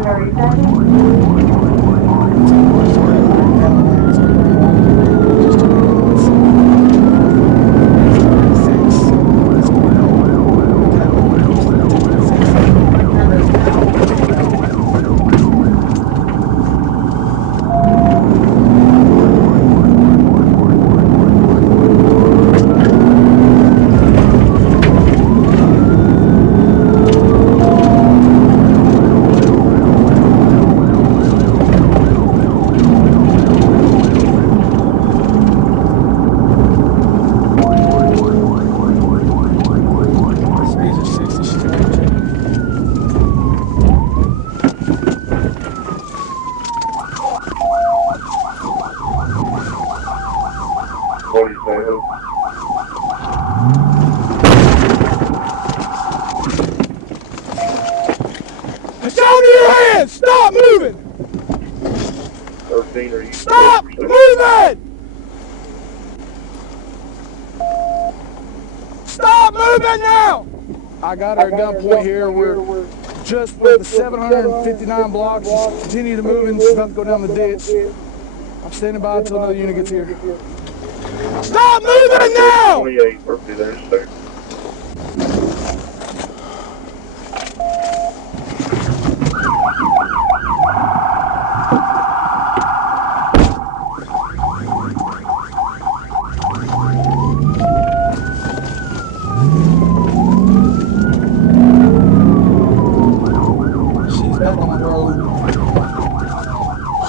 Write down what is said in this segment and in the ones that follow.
And are you checking? Stop moving! 13, are you? Stop moving! Stop moving now! I got her at gunpoint here. We're just with the 759 blocks. She's continue to move and she's about to go down the ditch. I'm standing by until another unit gets here. Stop moving now! 28, perfectly there, sir. Back on the road.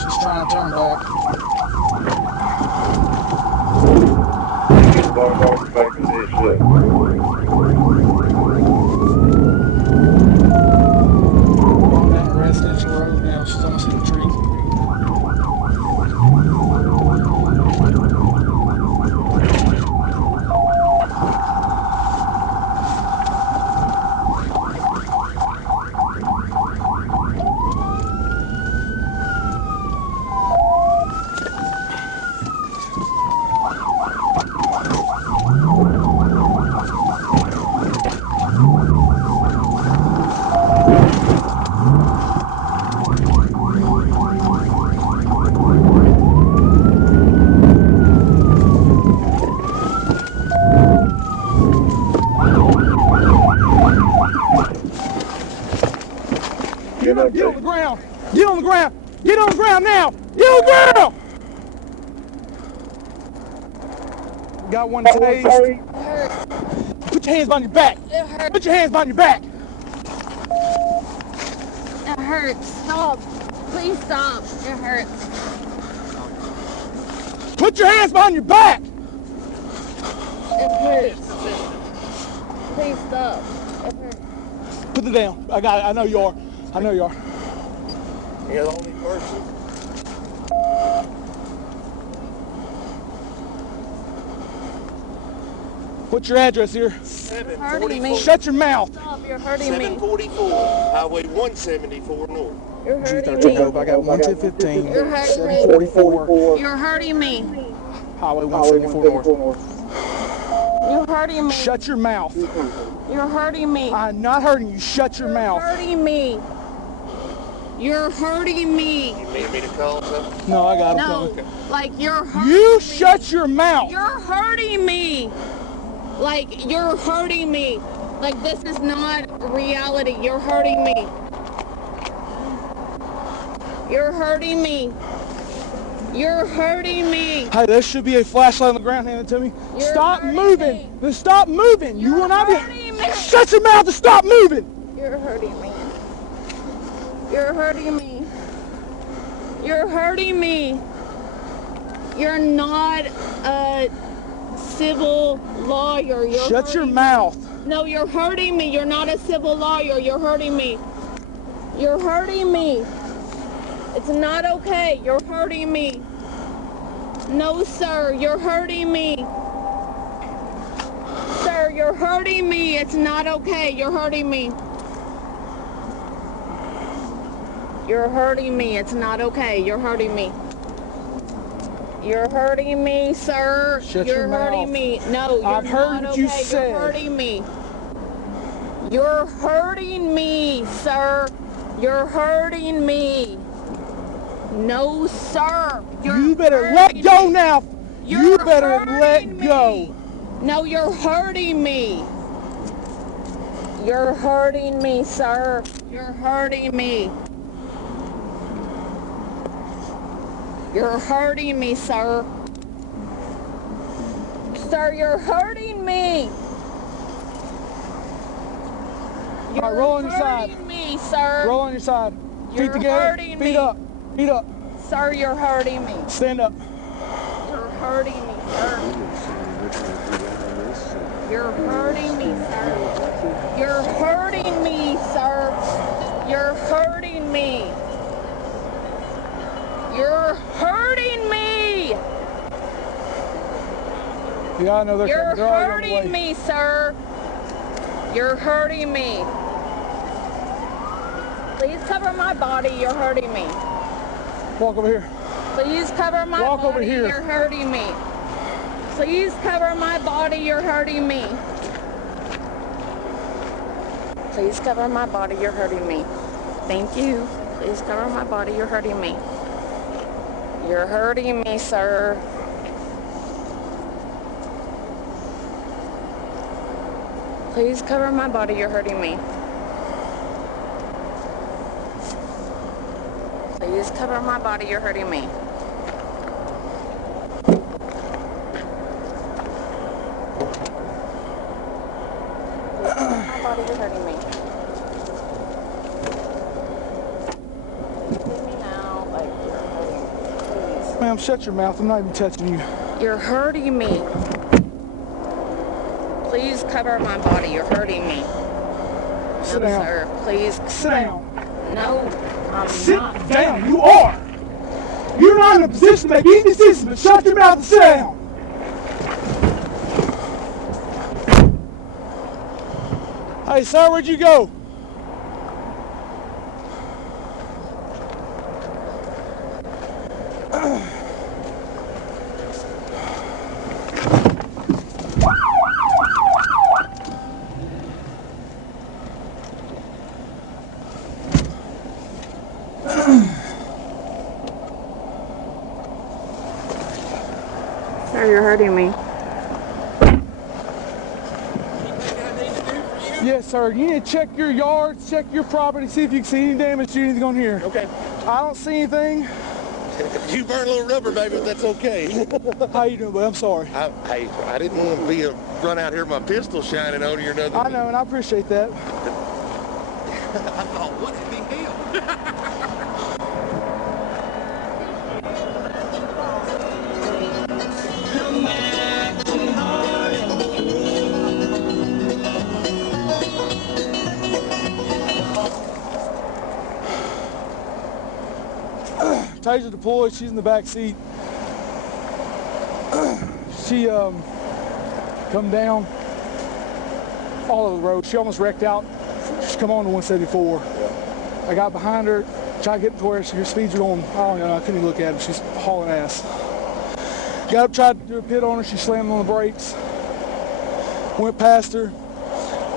She's trying to turn back. Back in this shit. Going down residential road now. She's almost in the tree. Get on the ground! Get on the ground! Get on the ground now! Get on the ground! Got one tased. Put your hands behind your back. It hurts. Put your hands behind your back. It hurts. Stop. Please stop. It hurts. Put your hands behind your back. It hurts. Please stop. It hurts. Put it down. I got it. I know you are. I know you are. You're the only person. What's your address here? 744. Shut your mouth. Stop. You're hurting me. 744, Highway 174 North. You're hurting G13 me. Hope. I got 11015. You're hurting me. 744. You're hurting me. Highway 174 North. You're hurting me. Shut your mouth. You're hurting me. I'm not hurting you. Shut your You're mouth. hurting me. You're hurting me. You need me to call something? No, I got it. No, like you're hurting You me. shut your mouth. You're hurting me. Like you're hurting me. Like this is not reality. You're hurting me. You're hurting me. You're hurting me. Hey, there should be a flashlight on the ground. Hand it to me. You're Stop hurting moving. me. Then stop moving. You You're will not be. hurting me. Shut your mouth and stop moving. You're hurting me. You're hurting me. You're hurting me. You're not a civil lawyer. You're Shut your hurting mouth. me. No, you're hurting me. You're not a civil lawyer. You're hurting me. You're hurting me. It's not okay. You're hurting me. No, sir. You're hurting me. Sir, you're hurting me. It's not okay. You're hurting me. You're hurting me. It's not okay. You're hurting me. You're hurting me, sir. Shut You're your mouth. hurting me. No, you're I've heard not what you okay. said. You're hurting me. You're hurting me, sir. You're hurting me. No, sir. You better let go now. You better let hurting go. me. No, you're hurting me. You're hurting me, sir. You're hurting me. You're hurting me, sir. Sir, you're hurting me. You're All right, roll on your side. hurting me, sir. Roll on your side. You're Feet together. hurting Feet me. up. Feet up. Sir, you're hurting me. Stand up. You're hurting me, sir. You're hurting me, sir. You're hurting me, sir. You're hurting me. You're hurting me. Yeah, I know they're You're coming. They're already on the way. hurting me, sir. You're hurting me. Please cover my body. You're hurting me. Walk over here. Please cover my Walk body. over here. You're hurting me. Please cover my body. You're hurting me. Please cover my body. You're hurting me. Thank you. Please cover my body. You're hurting me. You're hurting me, sir. Please cover my body. You're hurting me. Please cover my body. You're hurting me. My body, you're hurting me. Leave me now, like you're hurting me. Please. Ma'am, shut your mouth. I'm not even touching you. You're hurting me. Please cover my body. You're hurting me. Sit No, down. sir. Please. Sit down. No, I'm Sit not. down. You are. You're not in a position to make any decisions, but shut your mouth and sit down. Hey, sir, where'd you go? Sir, you're hurting me. Yes, sir. You need to check your yards, check your property, see if you can see any damage to anything on here. Okay. I don't see anything. You burn a little rubber, baby, if that's okay. How you doing, buddy? I'm sorry. Hey, I didn't want to be run out here with my pistol shining on you or nothing. I know, and I appreciate that. I thought, what's the big deal? Taser deployed. She's in the back seat. She come down all over the road. She almost wrecked out. She's come on to 174. I got behind her, tried to get to where her speeds are going. Oh, no, I couldn't even look at her. She's hauling ass. Got up, tried to do a pit on her. She slammed on the brakes. Went past her.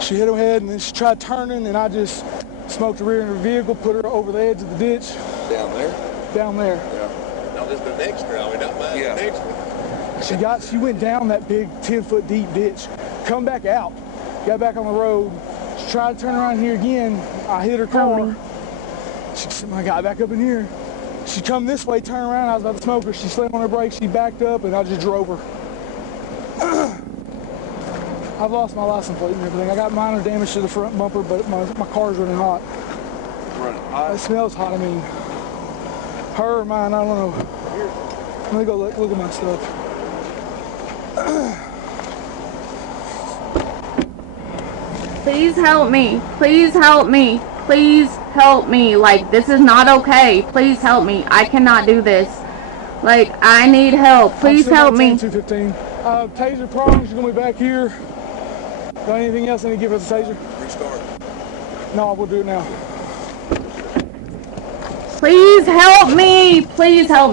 She hit her head, and then she tried turning, and I just smoked the rear end of her vehicle, put her over the edge of the ditch. Down there? Down there. Yeah. No, this is the next round. We don't mind the next one. She went down that big 10-foot deep ditch, come back out, got back on the road. She tried to turn around here again. I hit her car. I got back up in here. She come this way, turn around. I was about to smoke her. She slammed on her brakes. She backed up, and I just drove her. I've lost my license plate and everything. I got minor damage to the front bumper, but my car's running hot. Running hot? It smells hot. I mean, her or mine, I don't know. Let me go look at my stuff. Please help me. Please help me. Please help me. Like, this is not okay. Please help me. I cannot do this. Like, I need help. Please help me. 215. Taser prongs, you're going to be back here. Got anything else I need to give us a taser? Restart. No, we'll do it now. Please help me. Please help me.